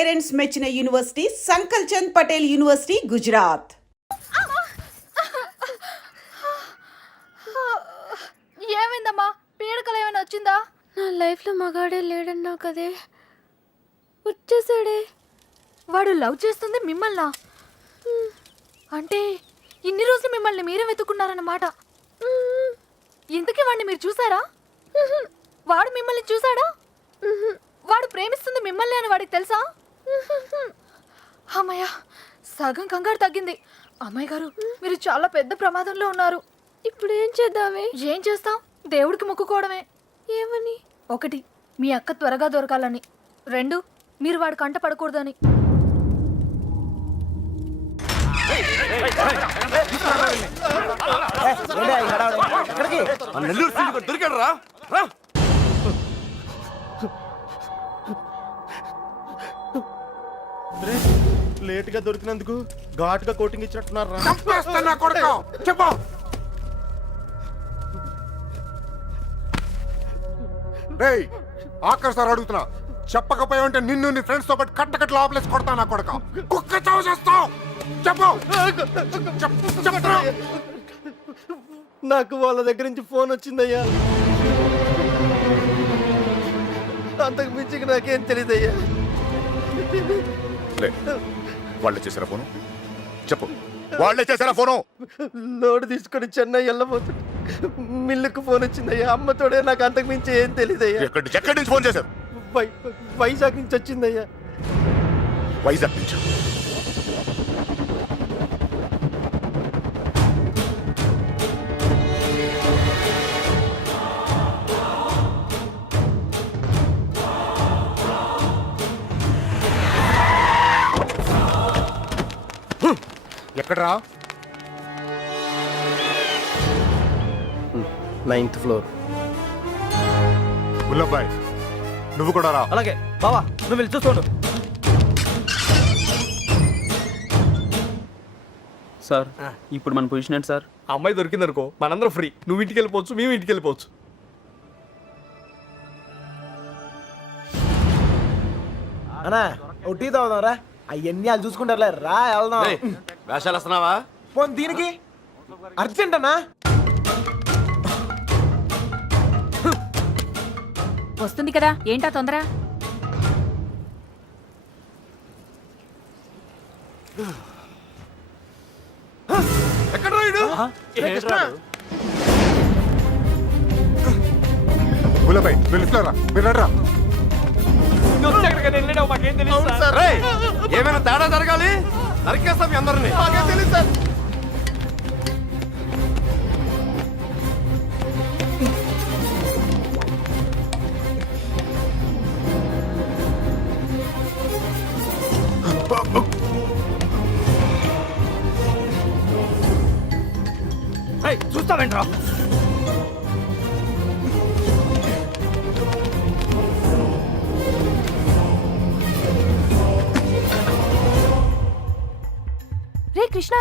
Parents మెచ్చిన university సంకల్ Chand Patel university Gujarat. ఏమైందమ్మా? పీడకలు ఏమైనా వచ్చిందా? నా లైఫ్లో మగాడే లేడన్నావు కదే, వచ్చేసాడే. వాడు లవ్ చేస్తుంది మిమ్మల్నా? అంటే ఇన్ని రోజులు మిమ్మల్ని మీరే వెతుకున్నారన్నమాట. ఇంతకీ వాడిని మీరు చూసారా? వాడు మిమ్మల్ని చూసాడా? వాడు ప్రేమిస్తుంది మిమ్మల్ని అని వాడికి తెలుసా? అమ్మయ్య, సగం కంగారు తగ్గింది. అమ్మాయి గారు, మీరు చాలా పెద్ద ప్రమాదంలో ఉన్నారు. ఇప్పుడు ఏం చేద్దామే? ఏం చేస్తాం? దేవుడికి మొక్కుకోవడమే. ఏమని? 1, మీ అక్క త్వరగా దొరకాలని. 2, మీరు వాడి కంట పడకూడదని. లేట్ గా దొరికినందుకు ఘాటుగా కోటింగ్ ఇచ్చినట్టున్నారు. చెప్పు. రేయ్, ఆఖరి సార్ అడుగుతున్నా, చెప్పకపోయా ఉంటే నిన్ను నీ ఫ్రెండ్స్ తో పాటు కట్టకట్ల ఆపలేసి కొడతా నా కొడక. కుక్క చావు చేస్తావు. చెప్పు. నాకు వాళ్ళ దగ్గర నుంచి ఫోన్ వచ్చిందయ్యా. అంతకు మించి నాకేం తెలియదయ్యా. వాళ్ళే చేశారా ఫోను? చెప్పు, వాళ్ళే చేశారా ఫోను? లోడ్ తీసుకొని చెన్నై వెళ్ళబోతుంది. మిల్లుకు ఫోన్ వచ్చిందయ్యా. అమ్మతోడే, నాకు అంతకు మించి ఏం తెలియదయ్యా. ఎక్కడి నుంచి ఫోన్ చేశారు? వైజాగ్ నుంచి వచ్చిందయ్యా. వైజాగ్ నుంచి? ఎక్కడరా? 9th floor. ముల్లబ్బాయ్, నువ్వు కూడా రా. అలాగే బావా, నువ్వు వెళ్ళి చూసుకోండు. సార్, ఇప్పుడు మన పొజిషన్ ఏంటి సార్? అమ్మాయి దొరికిందనుకో, మనందరం ఫ్రీ. నువ్వు ఇంటికి వెళ్ళిపోవచ్చు, మేము ఇంటికి వెళ్ళిపోవచ్చు. అన్నా టీ తాగుదాం రా. అవన్నీ వాళ్ళు చూసుకుంటారులే, రా వెళ్దాం. వేషాలు వస్తున్నావా? పోనీ దీనికి అర్జెంట్ అన్నా. వస్తుంది కదా, ఏంటా తొందర? ఎక్కడ రాయుడు? ముల్లబ్బాయ్, వెళ్ళిస్తారా? మీరు రా. ఏమైనా తేడా జరగాలి, నరికేస్తాం మీ అందరినీ. తెలియదు సార్. చూస్తావేంట్రా? రే కృష్ణ,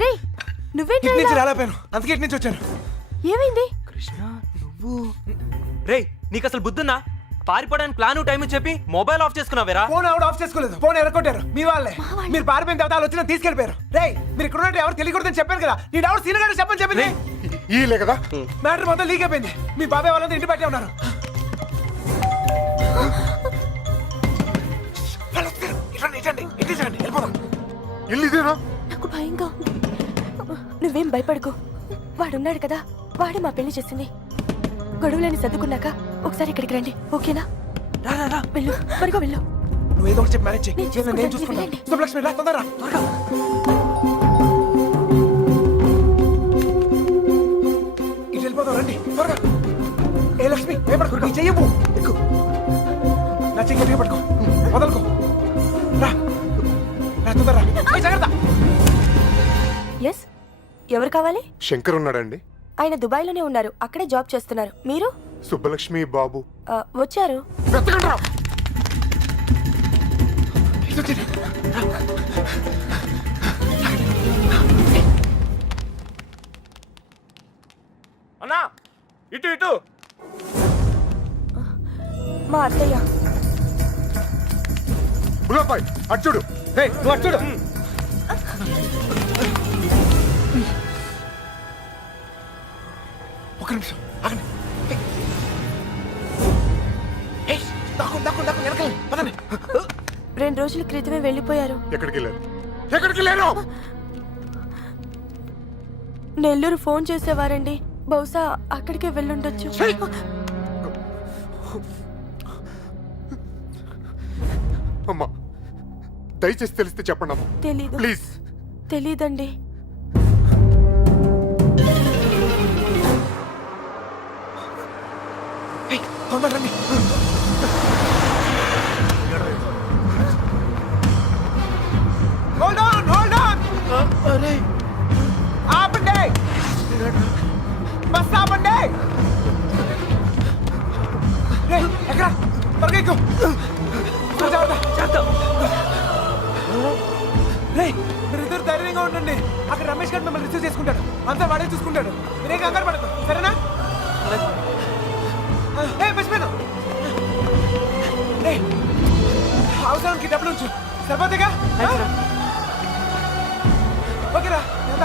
రే నువ్వేంటి? ఇటు నుంచి రాలేపోయాను, అందుకే ఇటు నుంచి వచ్చాను. ఏమైంది? కృష్ణ, నువ్వు రే, నీకు అసలు బుద్ధున్నా? పారిపోవడానికి ప్లాన్ టైం చెప్పి మొబైల్ ఆఫ్ చేసుకున్నావేరా? ఫోన్ ఆవిడ ఆఫ్ చేసుకోలేదు, ఫోన్ ఎరగొట్టారు మీ వాళ్ళే. మీరు పారిపోయిన తర్వాత వాళ్ళు వచ్చిన తీసుకెళ్ళిపోయారు. రే, మీరు ఇక్కడ ఉన్నట్టు ఎవరు తెలియకూడదని చెప్పాను కదా. నీ డౌట్ సీనియర్ గారు చెప్పని చెప్పింది. ఈలే కదా మ్యాటర్ మొత్తం లీక్ అయిపోయింది. మీ బాబాయ్ వాళ్ళంతా ఇంటి బయటే ఉన్నారు. ఇల్లు ఇదేనా? నాకు భయంగా ఉంది. నువ్వేం భయపడకు, వాడున్నాడు కదా, వాడే మా పెళ్లి చేసింది. గొడవలని సర్దుకున్నాక ఒకసారి ఇక్కడికి రండి, ఓకేనా? రా రా రా, వెళ్ళు, త్వరగా వెళ్ళు. నువ్వు ఏదో ఒకటి చెప్పి మేనేజ్ నేను చేయి. చూసుకుంటాను, నేను చూసుకుంటాను. వెళ్ళండి. శుభలక్ష్మి, రా తొందరగా, త్వరగా. ఇటు వెళ్ళిపోతాం, రండి త్వరగా. ఏ లక్ష్మి, భయపడకు, నీ చెయ్యవు. ఎక్కు, నా చెయ్యి గట్టిగా పట్టుకో, వదలుకో. రా రా, తొందరగా. జాగ్రత్త. ఎస్, ఎవరు కావాలి? శంకర్ ఉన్నాడండి? ఆయన దుబాయ్లోనే ఉన్నారు, అక్కడే జాబ్ చేస్తున్నారు. మీరు? సుబ్బలక్ష్మి బాబు వచ్చారు. వెతకండి రా. అన్నా, ఇటు ఇటు. మా అత్తయ్య. బుల్లబాయ్ అటు చూడు. రేయ్ నువ్వు అటు చూడు. ఒక నిమిషం ఆగండి. ఏయ్, దాక్కోండి, వెనకాల పదండి. 2 రోజుల క్రితమే వెళ్ళిపోయారు. ఎక్కడికి వెళ్ళారు? ఎక్కడికి వెళ్ళారు? నెల్లూరు ఫోన్ చేసేవారండి. బహుశా అక్కడికే వెళ్ళుండొచ్చు. అమ్మా దయచేసి తెలిస్తే చెప్పండి అమ్మా తెలీదు. ప్లీజ్. తెలీదండి. ఏయ్, తొందరగా రండి. Hold on, hold on. అరే ఆపండి. బస్ ఆపండి. రేయ్, ఎక్కడ? త్వరగా ఎక్కు. రేయ్, మీరిద్దరు ధైర్యంగా ఉండండి. అక్కడ రమేష్ గారు మిమ్మల్ని రిసీవ్ చేసుకుంటాడు. అంతా వాడే చూసుకుంటాడు. మీరే కంగారు పడదు, సరేనా? మర్చిపోయాను. రేయ్, అవసరానికి డబ్బులు ఉంచు. సరిపోతేగా? ఓకేరా, ఎంత?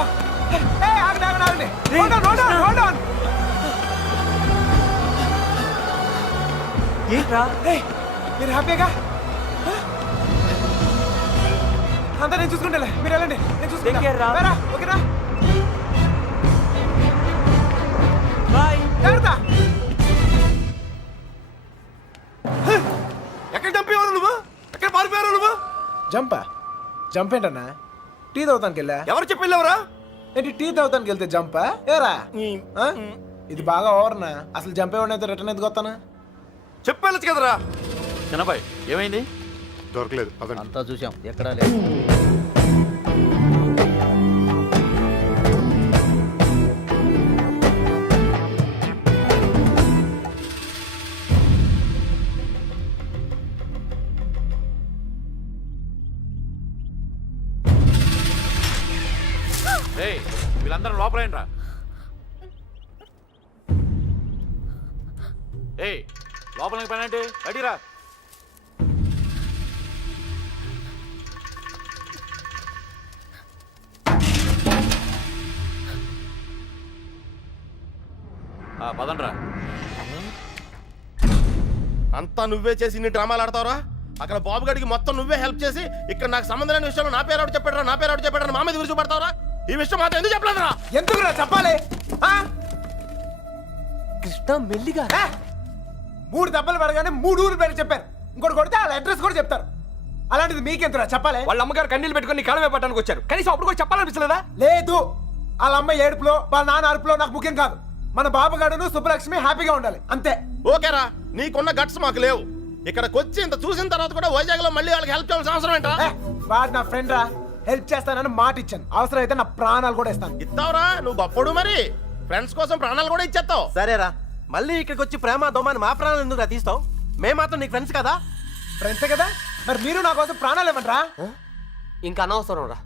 ఆగండి. Hold on. ఏంట్రా? రేయ్, మీరు హ్యాపీగా? అంతా నేను చూసుకుంటాలే, మీరు వెళ్ళండి. నేను Take care రా. చూసుకుంటా. ఓకేనా? బాయ్. జాగ్రత్త. ఎక్కడ చంపేవారు నువ్వు? ఎక్కడ పారిపోయారు నువ్వు? జంప్ ఏంటన్నా? టీ తాగుతానికి వెళ్ళా. ఎవరు చెప్పి వెళ్ళావురా? ఏంటి టీ తాగుతానికి వెళ్తే జంపా? ఏరా ఆ? ఇది బాగా ఓవర్నా. అసలు జంపేవాడినైతే రిటర్న్ ఎందుకు వస్తానా? చెప్పెళ్ళచ్చు కదరా. చిన్నబాయ్ ఏమైంది? దొరకలేదు అదండి. అంతా చూసాం, ఎక్కడా లేదు. వీళ్ళందరూ లోపలేంట్రా. ఏయ్ లోపలికి పని అంటే అడిరా. పదండ్రా. అంతా నువ్వే చేసి ఇన్ని డ్రామాలు ఆడతావురా? అక్కడ బాబు గడికి మొత్తం నువ్వే హెల్ప్ చేసి ఇక్కడ నాకు సంబంధం లేని విషయంలో నా పేరు చెప్పాడు మా మీద విరుచుపడతావురా? ఈ విషయం మాత్రం ఎందుకు చెప్పలేదురా? ఎందుకురా చెప్పాలి? ఆ? కృష్ణ మెల్లిగా. 3 దెబ్బలు పడగానే 3 ఊరు పేరు చెప్పారు. ఇంకోటి కొడితే వాళ్ళ అడ్రస్ కూడా చెప్తారు. అలాంటిది మీకెంతరా చెప్పాలి? వాళ్ళ అమ్మగారు కన్నీళ్ళు పెట్టుకొని కాలమే పట్టడానికి వచ్చారు. కనీసం అప్పుడు కూడా చెప్పాలనిపించలేదా? లేదు, వాళ్ళ అమ్మ ఏడుపులో వాళ్ళ నాన్న అరుపులో నాకు ముఖ్యం కాదు. మన బాబుగాడును సుబ్బలక్ష్మి హ్యాపీగా ఉండాలి అంతే. ఓకేరా, నీకున్న గట్స్ మాకు లేవు. ఇక్కడికి వచ్చి ఇంత చూసిన తర్వాత కూడా వైజాగ్ లో మళ్ళీ వాళ్ళకి హెల్ప్ చేయాల్సిన అవసరం ఏంటా? వాడు నా ఫ్రెండ్ రా, హెల్ప్ చేస్తానని మాట ఇచ్చాను. అవసరం అయితే నా ప్రాణాలు కూడా ఇస్తాను. ఇస్తావురా? నువ్వు గొప్పడు మరి. ఫ్రెండ్స్ కోసం ప్రాణాలు కూడా ఇచ్చేస్తావు. సరేరా, మళ్ళీ ఇక్కడికి వచ్చి ప్రేమ దోమని మా ప్రాణాలు ఎందుకు తీస్తావు? మేము మాత్రం నీకు ఫ్రెండ్స్ కదా. ఫ్రెండ్సే కదా, మరి మీరు నా కోసం ప్రాణాలు ఇవ్వండిరా. ఇంకా అనవసరం రా,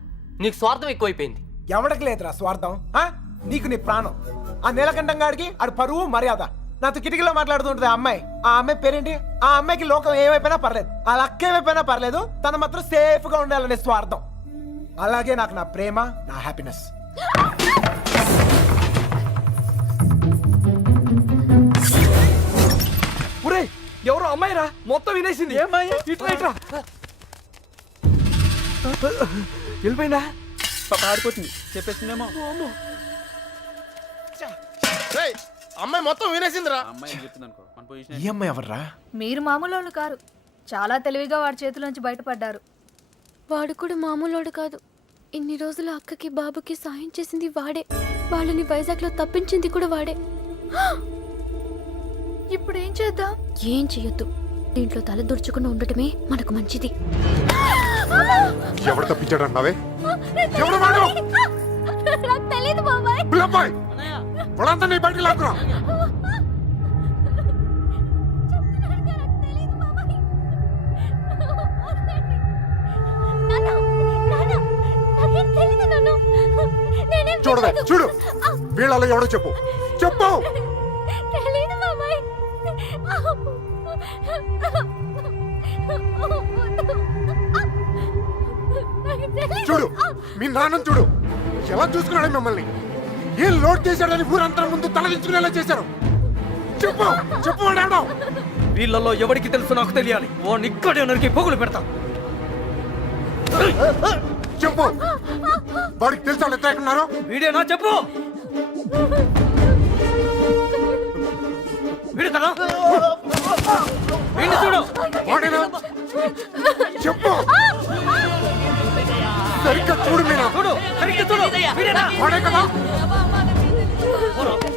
నీకు స్వార్థం ఎక్కువైపోయింది. ఎవడికి లేదురా స్వార్థం. నీకు నీ ప్రాణం. ఆ నీలకంఠం గాడికి ఆడు పరువు మర్యాద. నాతో కిటికీలో మాట్లాడుతుంటది ఆ అమ్మాయి. ఆ అమ్మాయి పేరేంటి? ఆ అమ్మాయికి లోకం ఏమైపోయినా పర్లేదు, ఆ లక్క ఏమైపోయినా పర్లేదు, తన మాత్రం సేఫ్ గా ఉండాలనే స్వార్థం. అలాగే నాకు నా ప్రేమ, నా హ్యాపీనెస్. ఒరేయ్, ఎవరో అమ్మాయిరా, మొత్తం వినేసింది. ఏమ్మాయి? ఇట్లా వెళ్ళిపోయిందా? పారిపోతుంది చెప్పేసిందేమో. రేయ్, అమ్మాయి మొత్తం వినేసిందిరా. అమ్మాయి చెప్తుంది అనుకో మన ఈ పొజిషన్. అమ్మాయి ఎవర్రా? మీరు మామూలు వాళ్ళు కారు. చాలా తెలివిగా వాడి చేతిలోంచి బయటపడ్డారు. వాడు కూడా మామూలోడు కాదు. ఇన్ని రోజులు అక్కకి బాబుకి సాయం చేసింది వాడే. వాళ్ళని వైజాగ్లో తప్పించింది కూడా వాడే. ఇప్పుడు ఏం చేద్దాం? ఏం చెయ్యొద్దు. దీంట్లో తల దుర్చుకుని ఉండటమే మనకు మంచిది. ఎవరు తప్పించాడు అన్నావే? ఎవరు వాడు? నాకు తెలీదు బాబాయ్. బుల్లబాయ్, వాళ్ళంతా నీ బయటికి లాక్కురా. చూడవే, చూడు, వీళ్ళలో ఎవడో చెప్పు. చెప్పు. తెలీదు బాబాయ్. చూడు మీ నాన్న చూడు ఎలా చూసుకున్నాడు మిమ్మల్ని ఏం లోడ్ చేశాడని ఊరంతా ముందు తలదించుకునేలా చేశారు చెప్పు చెప్పు వాడాడు వీళ్ళల్లో ఎవరికి తెలుసు నాకు తెలియాలి ఓ నిక్కడే నరికి పొగులు పెడతా చెప్పు వాడికి తెలుసా వాళ్ళు ఎట్లా ఉన్నారు వీడేనా చెప్పు వీడు కదా వీడిని చూడు వాడేనా చెప్పు సరిగ్గా చూడు మీనా చూడు సరిగ్గా చూడు వీడేనా వాడే కదా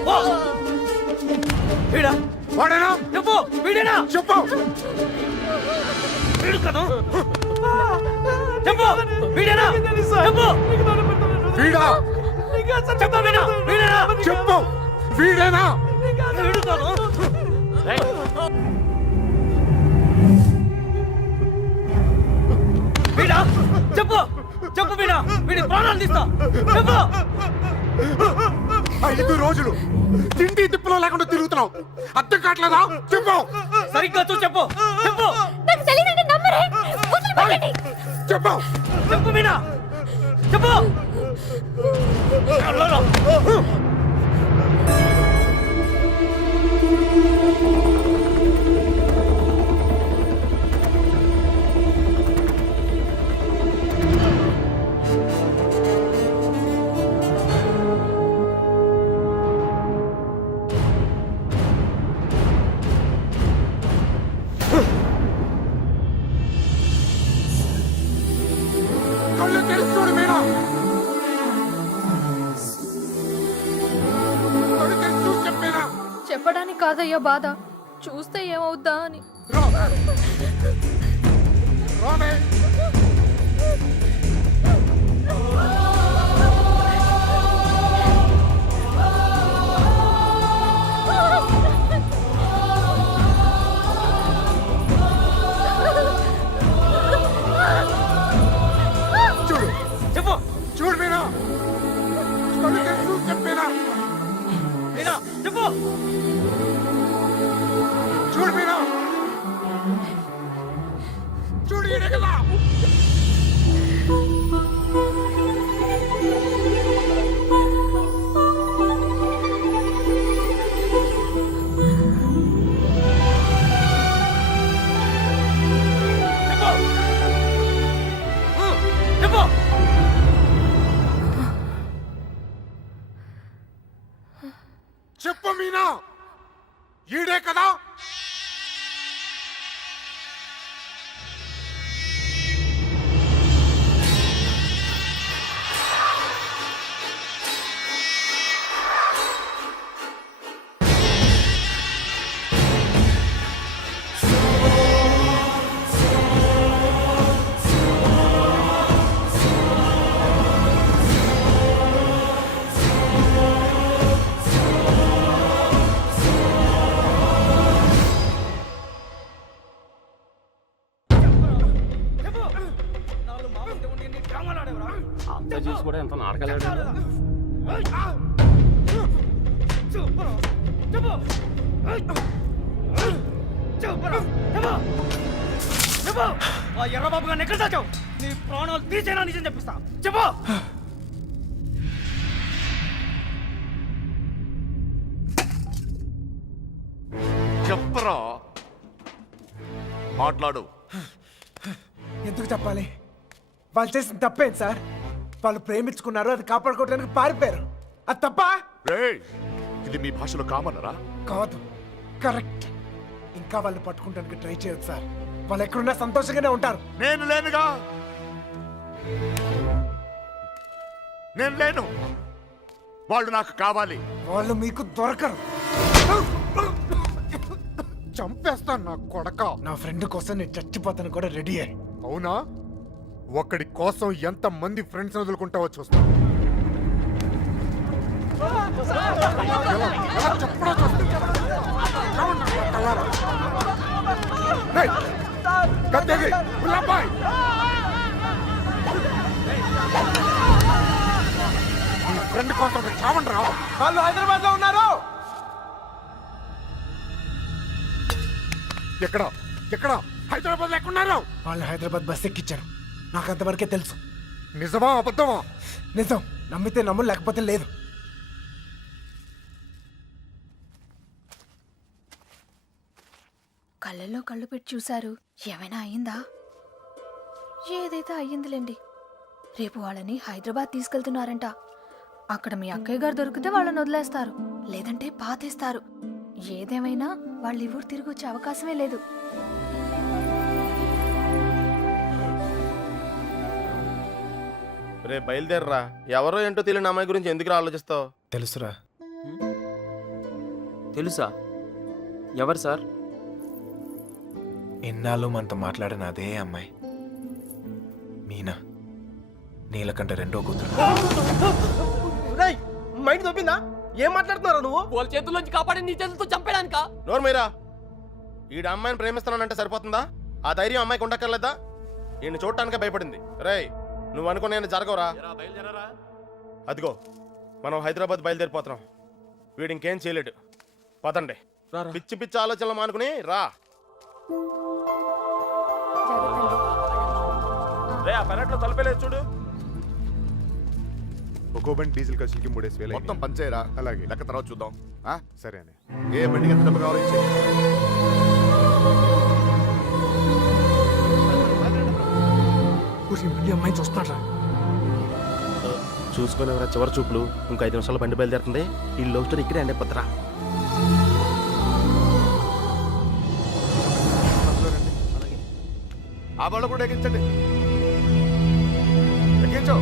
ఓ. వీడా వాడేనా చెప్పు వీడేనా చెప్పు వీడు కదా చెప్పు వీడేనా చెప్పు వీడా చెప్పు వీడా వీడేనా చెప్పు వీడేనా వీడు కదా వీడా చెప్పు చెప్పు వీడా వీడి ప్రాణాలు తీస్తా చెప్పు 5 రోజులు తిండి తిప్పులో లేకుండా తిరుగుతున్నావు అర్థం కావట్లేదా చెప్పు సరిగ్గా చూసి చెప్పు చెప్పు చెప్పు చెప్పు వీడా చెప్పు కళ్ళు తెరిచి చూడు మీనా కళ్ళు తెరిచి చూసి చెప్పేనా చెప్పడానికి కాదయ్యా బాధ, చూస్తే ఏమవుద్దా అని. రానే చూడు చెప్పు చూడు మీనా కళ్ళు తెరిచి చూసి చెప్పేనా వీడా చెప్పు చూడు మీనా చూడు ఈడే కదా చెప్పు చెప్పు మీనా ఈడే కదా అంతా చూసి కూడా ఎంత నాటకాలు ఎర్రబాబు గారిని ఎక్కడ దాచావు నీ ప్రాణాలు తీసేనా నిజం చెప్పిస్తా చెప్పు చెప్పరా మాట్లాడు ఎందుకు చెప్పాలి వాళ్ళు చేసిన తప్పేంటి సార్ వాళ్ళు ప్రేమించుకున్నారు అది కాపాడుకోవడానికి పారిపోయారు అది తప్ప రేయ్ ఇది మీ భాషలో కామన్నరా కాదు కరెక్ట్ ఇంకా వాళ్ళు పట్టుకుంటానికి ట్రై చేయొచ్చు సార్ వాళ్ళు ఎక్కడున్నా సంతోషంగానే ఉంటారు నేను లేనుగా నేను లేను వాళ్ళు నాకు కావాలి వాళ్ళు మీకు దొరకరు చంపేస్తాను నా కొడక నా ఫ్రెండ్ కోసం నేను చచ్చిపోతాను కూడా రెడీ అయ్యి అవునా ఒకడి కోసం ఎంత మంది ఫ్రెండ్స్ వదులుకుంటావో చూస్తా ఎలా చెప్పడో చూస్తా. రావండి నా కళ్ళారా. రేయ్, గద్దెది, ఉల్లాబాయ్. నీ ఫ్రెండ్ కోసం చావండి రా. వాళ్ళు హైదరాబాద్ లో ఉన్నారు ఎక్కడ ఎక్కడ హైదరాబాద్ ఎక్కడున్నారు వాళ్ళు హైదరాబాద్ బస్ ఎక్కించారు నాకు అంతవరకే తెలుసు నిజమా అబద్ధమా? నిజం. నమ్మితే నమ్ము, లేకపోతే లేదు. కళ్ళల్లో కళ్ళు పెట్టి చూశారు. ఏమైనా అయ్యిందా? ఏదైతే అయ్యిందిలేండి. రేపు వాళ్ళని హైదరాబాద్ తీసుకెళ్తున్నారంట. అక్కడ మీ అక్కయ్య గారు దొరికితే వాళ్ళని వదిలేస్తారు, లేదంటే పాతేస్తారు. ఏదేమైనా వాళ్ళు ఈ ఊరు తిరిగి వచ్చే అవకాశమే లేదు. రే బయలుదేరరా. ఎవరో ఏంటో తెలియని అమ్మాయి గురించి ఎందుకు ఆలోచిస్తావు? తెలుసురా. తెలుసా? ఎవరు సార్? ఎన్నాళ్ళు మనతో మాట్లాడిన అదే అమ్మాయి మీనా, నీలకంఠ రెండో కూతురు. మైండ్ దొబ్బిందా? ఏం మాట్లాడుతున్నారా నువ్వు? వాళ్ళ చేతుల్లోంచి కాపాడి నీ చేతులతో చంపేడానికా? నోరు మీరా. ఈడ అమ్మాయిని ప్రేమిస్తున్నానంటే సరిపోతుందా? ఆ ధైర్యం అమ్మాయికి ఉండక్కర్లేదా? ఈయన చూడటానికే భయపడింది. రేయ్, నువ్వు అనుకునే జరగవురా. బయలుదేరా. అదిగో మనం హైదరాబాద్ బయలుదేరిపోతున్నాం. వీడు ఇంకేం చేయలేడు. పదండి. పిచ్చి పిచ్చి ఆలోచనలు మానుకుని రా. రే ఆ పెరట్లో తలపేలేదు చూడు. ఒక్కో బండి డీజిల్ ఖర్చులకి 3,000 మొత్తం పంచేరా. అలాగే లెక్క తర్వాత చూద్దాం. సరే అని. ఏ బండికి ఎంత డబ్బు కావాలో ఇచ్చేయ్. అమ్మాయి చూస్తున్నారా? చూసుకొని ఎవరా చివరి చూపులు. ఇంకో 5 నిమిషాలు బండి బయలుదేరుతుంది. ఈ లవ్ స్టోరీ ఇక్కడే అండి పత్రా. ఆ వాళ్ళు కూడా ఎక్కించండి. ఎక్కించు.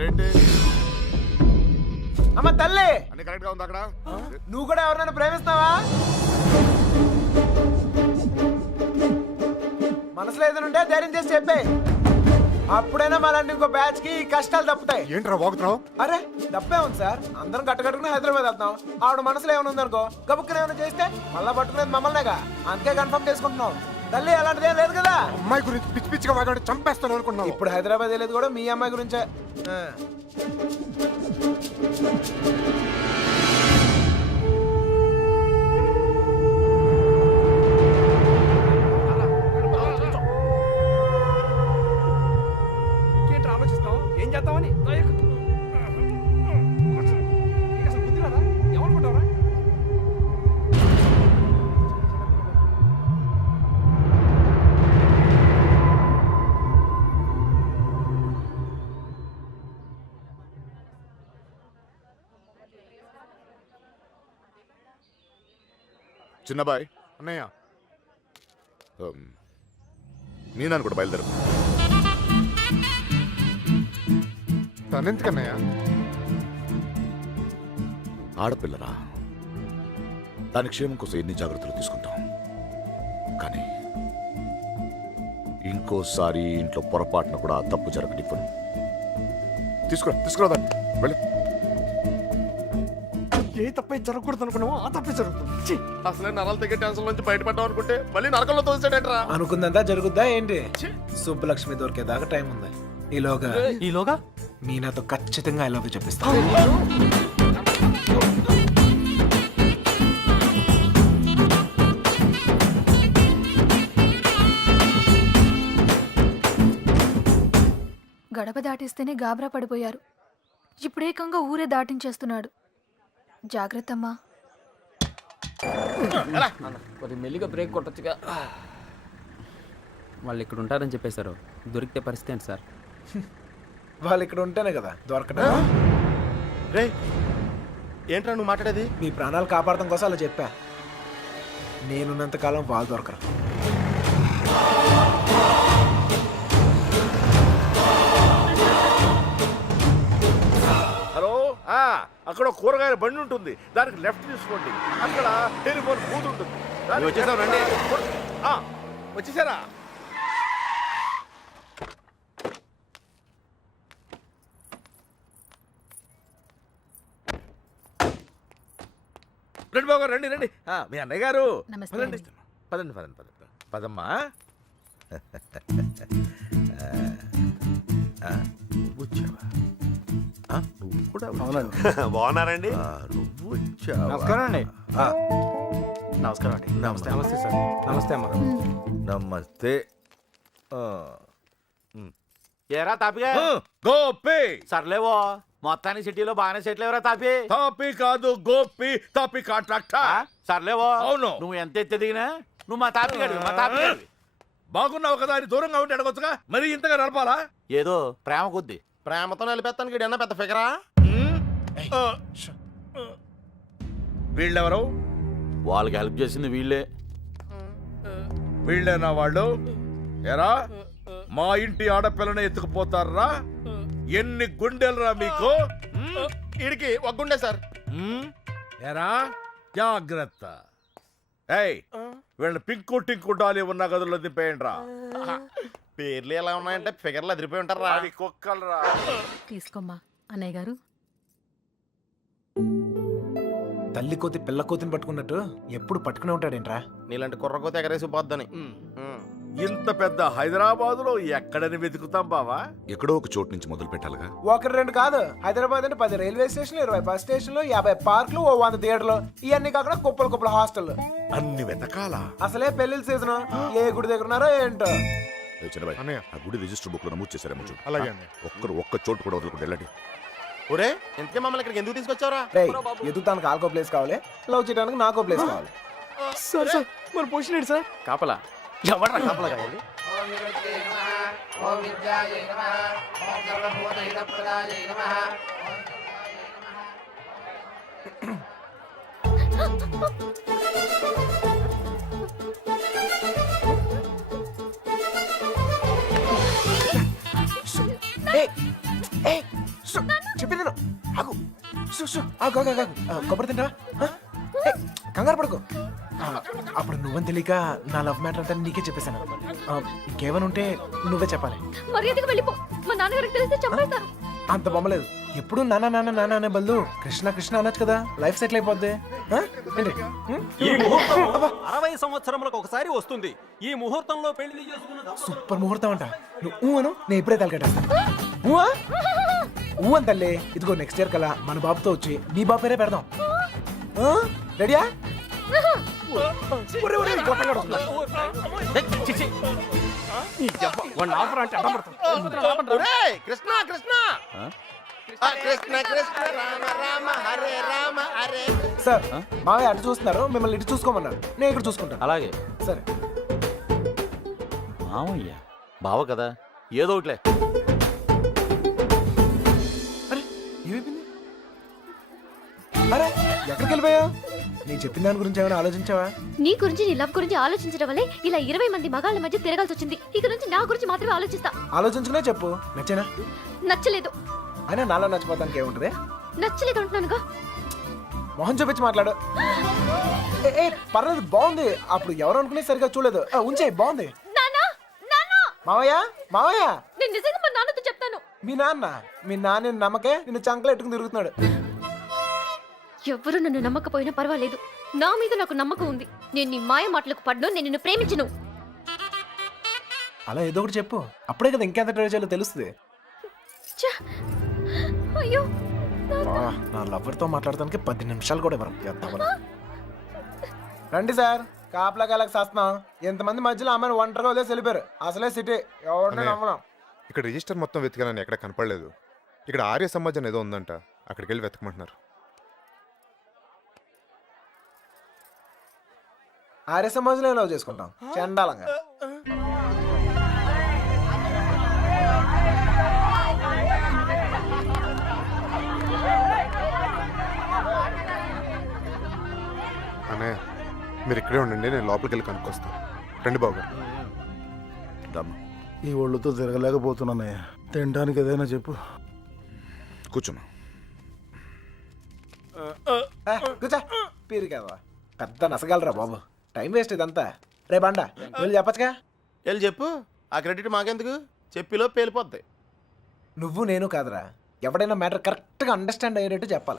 రేంటి అమ్మ తల్లి, అన్ని కరెక్ట్ గా ఉంది అక్కడ. నువ్వు కూడా ఎవరినైనా ప్రేమిస్తావా? మనసులో ఏదైనా ఉంటే ధైర్యం చేసి చెప్పే. అప్పుడైనా మళ్ళీ ఇంకో బ్యాచ్ కి ఈ కష్టాలు తప్పుతాయి. ఏంట్రా వాగుతున్నావు? అరే తప్పే ఉంది సార్. అందరం కట్టకట్టుకుని హైదరాబాద్ వెళ్తాం. ఆవిడ మనసులో ఏమైనా ఉందనుకో, గబుక్కున ఏమైనా చేస్తే మళ్ళా పట్టుకునేది మమ్మల్నేగా. అందుకే కన్ఫర్మ్ చేసుకుంటున్నాం. తల్లి అలాంటిదేం లేదు కదా. అమ్మాయి గురించి పిచ్చి పిచ్చిగా వాగాడు, చంపేస్తాను అనుకున్నావు. ఇప్పుడు హైదరాబాద్ వెళ్ళేది కూడా మీ అమ్మాయి గురించే. ఆలోచిస్తావు ఏం చేద్దామని? ఎవరుకుంటావరా? చిన్నబాయ్ అన్నయ్య, నేను కూడా బయలుదేరు. తనెందుకన్నయ్య? ఆడపిల్లరా, దాని క్షేమం కోసం ఎన్ని జాగ్రత్తలు తీసుకుంటాం. కానీ ఇంకోసారి ఇంట్లో పొరపాటున కూడా ఆ తప్పు జరగనివ్వను. తీసుకురా దాన్ని. వెళ్ళు. ఏ తప్పే జరగకూడదు అనుకున్నావో ఆ తప్పే జరుగుతుంది. అసలే నరాలు తగ్గే టెన్షన్ నుంచి బయటపడ్డాం అనుకుంటే మళ్ళీ నరకంలో తోసాడేట్రా. అనుకుందంతా జరుగుద్దా ఏంటి? సుబ్బలక్ష్మి దొరికేదాకా టైం ఉంది. ఈలోగా మీనాతో ఖచ్చితంగా ఐ లవ్ యూ చెప్పిస్తా. గడప దాటిస్తేనే గాబరా పడిపోయారు. ఇప్పుడేకంగా ఊరే దాటించేస్తున్నాడు. జాగ్రత్తమ్మా. కొద్ది మెల్లిగా బ్రేక్ కొట్టొచ్చుగా. వాళ్ళు ఇక్కడ ఉంటారని చెప్పేశారు. దొరికితే పరిస్థితి ఏంటి సార్? వాళ్ళు ఇక్కడ ఉంటేనే కదా దొరకడం. రే ఏంట్రా నువ్వు మాట్లాడేది? మీ ప్రాణాలు కాపాడటం కోసం అలా చెప్పా. నేనున్నంతకాలం వాళ్ళు దొరకరు. హలో, అక్కడ కూరగాయల బండి ఉంటుంది, దానికి లెఫ్ట్ తీసుకోండి. అక్కడ టెలిఫోన్ బూత్ ఉంటుంది. వచ్చేసావు రండి. వచ్చేసారా? రండి బాబు రండి రండి. మీ అన్నయ్య గారు నమస్తే పదండి అండి. పదండి పదండి పదండి పదమ్మా. వచ్చావా? నువ్వు కూడా బాగున్నారండి? నువ్వు వచ్చావా? నమస్కారం అండి. నమస్కారం అండి నమస్తే సార్ నమస్తే అమ్మా నమస్తే ఏరా తాపిగా గోపి సర్లేవో మొత్తానికి సిటీలో బాగానే సెటిల్ ఎవరా తాపి తాపి కాదు గోపి తాపి కాంట్రాక్టర్ సర్లేవో అవును. నువ్వు ఎంత ఎత్తి దిగినా నువ్వు మా తాపి గడివి మా తాపి గడివి బాగున్నావు కదా అని దూరంగా ఉంటే అడగొచ్చుగా మరి ఇంతగా నడపాలా ఏదో ప్రేమ కొద్ది ప్రేమతో నిలిపేస్తానికి ఈడన్నా పెద్ద ఫిగరా వీళ్ళెవరు? వాళ్ళకి హెల్ప్ చేసింది వీళ్ళే వీళ్ళేనా వాళ్ళు? ఎరా మా ఇంటి ఆడపిల్లని ఎత్తుకుపోతారా? ఎన్ని గుండెలరా మీకు? ఈడికి ఒక గుండె సార్. ఎరా జాగ్రత్త. ఏయ్ వీళ్ళ పింకు టింకు డాలి ఉన్న గదుల్లో దింపేయండి రా. పేర్లు ఎలా ఉన్నాయంటే ఫిగర్లు అదిరిపోయి ఉంటారా? అది కుక్కలరా. తీసుకోమ్మా అన్నయ్య గారు. తల్లి కోతి పిల్ల కోతిని పట్టుకున్నట్టు ఎప్పుడు పట్టుకునే ఉంటాడేంట్రా? నీలాంటి కుర్రకోత ఎగరేసి పోద్దని. ఇంత పెద్ద హైదరాబాద్ లో ఎక్కడని వెతుకుతాం బావా? ఎక్కడో ఒక చోటు నుంచి మొదలు పెట్టాలిగా. ఒకటి రెండు కాదు, హైదరాబాద్ అంటే 10 రైల్వే స్టేషన్లు, 20 బస్ స్టేషన్లు, 50 పార్కులు, 100 థియేటర్లు, ఇవన్నీ కాకుండా కుప్పలు హాస్టల్. అన్ని వెతకాలా? అసలే పెళ్లిళ్ళ సీజన్, ఏ గుడి దగ్గర ఉన్నారో ఏంటో. ఆ గుడి రిజిస్టర్ బుక్ లో నమోదు చేశారేమో చూడు. అలాగే ఒక్క చోటు కూడా వదలకుండా వెళ్ళండి. ఒరే ఇంతకే మమ్మల్ని ఇక్కడికి ఎందుకు తీసుకొచ్చావరా? రేయ్ ఎదుగుతానికి ఆల్కో ప్లేస్ కావాలి, లవ్ చేయడానికి నాకో ప్లేస్ కావాలి. సార్ సార్ మన పొజిషన్ ఏంటి సార్? కాపలా ఎవడరా కాపలా కావాలి చెప్పింది ఆగు. ఆగు ఆగు ఆగు. కొబ్బరి తింటా కంగారు పడుకో. అప్పుడు నువ్వని తెలియక నా లవ్ మ్యాటర్ అంతా నీకే చెప్పేశాను. ఇంకేమైనా ఉంటే నువ్వే చెప్పాలి. మర్యాదగా వెళ్ళిపో. మా నాన్నగారికి తెలిస్తే చంపేస్తారు. అంత బొమ్మలేదు. ఎప్పుడు నాన్న నాన్న నాన్న అనే బదులు కృష్ణ కృష్ణ అనొచ్చు కదా, లైఫ్ సెటిల్ అయిపోద్ది. ఏంటి? ఈ ముహూర్తం 60 సంవత్సరములకు ఒకసారి వస్తుంది. ఈ ముహూర్తంలో పెళ్లి చేసుకున్న సూపర్ ముహూర్తం అంట. నువ్వు అను, నేను ఇప్పుడే తలకట్టేస్తాను. ఊ అని తల్లి. ఇదిగో నెక్స్ట్ ఇయర్ కల్లా మన బాబుతో వచ్చి నీ బాబు పేరే పెడదాం. రెడీయా? ఒరేయ్, కృష్ణ కృష్ణ కృష్ణ కృష్ణ రామ రామ హరే రామ హరే. సార్ మావయ్య అటు చూస్తున్నారు, మిమ్మల్ని ఇటు చూసుకోమన్నారు. నేను ఇక్కడ చూసుకుంటాను. అలాగే సరే. మామయ్య బావ కదా, ఏదో ఒకటిలే. అరే ఏమైపోయింది? అరే ఎక్కడికి వెళ్ళిపోయావు? నేను చెప్పిన దాని గురించి ఏమైనా ఆలోచించావా? నీ గురించి నీ లవ్ గురించి ఆలోచించడం వల్లే ఇలా 20 మంది మగాళ్ళ మధ్య తిరగాల్సి వచ్చింది. ఇక నుంచి నా గురించి మాత్రమే ఆలోచిస్తా. ఆలోచించుకునే చెప్పు. నచ్చేనా? నచ్చలేదు. అయినా నాలో నచ్చిపోతానికి ఏముంటది? నచ్చలేదు అంటున్నానుగా. మొహం చూపించి మాట్లాడు. ఏ పర్లేదు, బాగుంది. అప్పుడు ఎవరు అనుకునే సరిగా చూడలేదు. ఉంచే బాగుంది. నాన్నా నాన్నా మావయ్య మావయ్య, నేను నిజంగా మా నాన్నతో చెప్తాను. మీ నాన్న నమ్మకే నిన్ను చంకలు ఎట్టుకుని తిరుగుతున్నాడు. ఎవ్వరు నన్ను నమ్మకపోయినా పర్వాలేదు, నా మీద నాకు నమ్మకం ఉంది. నేను నీ మాయ మాటలకు పడ్ను. నేను నిన్ను ప్రేమించను. అలా ఏదో ఒకటి చెప్పు, అప్పుడే కదా ఇంకెంత ట్రై చేయాలో తెలుస్తుంది. ఛ! అయ్యో నా లవర్తో మాట్లాడటానికి 10 నిమిషాలు కూడా ఇవ్వరు. రండి సార్, కాపలా కాలకు చేస్తున్నాం. ఎంతమంది మధ్యలో అమ్మాయిని ఒంటరిగా వదిలేసి వెళ్ళిపోయారు. అసలే సిటీ ఎవరిని నమ్మడం. ఇక్కడ రిజిస్టర్ మొత్తం వెతికానని ఎక్కడ కనపడలేదు. ఇక్కడ ఆర్య సమాజం ఏదో ఉందంట, అక్కడికి వెళ్ళి వెతకమంటున్నారు. ఆర్య సమాజంలో లవ్ చేసుకుంటాం చండాలంగా. అన్నయ్య మీరు ఇక్కడే ఉండండి, నేను లోపలికి వెళ్ళి కనుక్కొస్తాను. రండి బాబు గారు. ఈ ఒళ్ళుతో తిరగలేకపోతున్నానయ్యా. తినడానికి ఏదైనా చెప్పు. కూర్చోమా. కూర్చో. పీరు కదా పెద్ద నసగలరా బాబు. టైం వేస్ట్ ఇదంతా. రే బండ వెళ్ళి చెప్పచ్చుగా. వెళ్ళి చెప్పు. ఆ క్రెడిట్ మాకెందుకు? చెప్పిలో పేలిపోద్ది. నువ్వు నేను కాదురా, ఎవడైనా మ్యాటర్ కరెక్ట్గా అండర్స్టాండ్ అయ్యేటట్టు చెప్పాలి.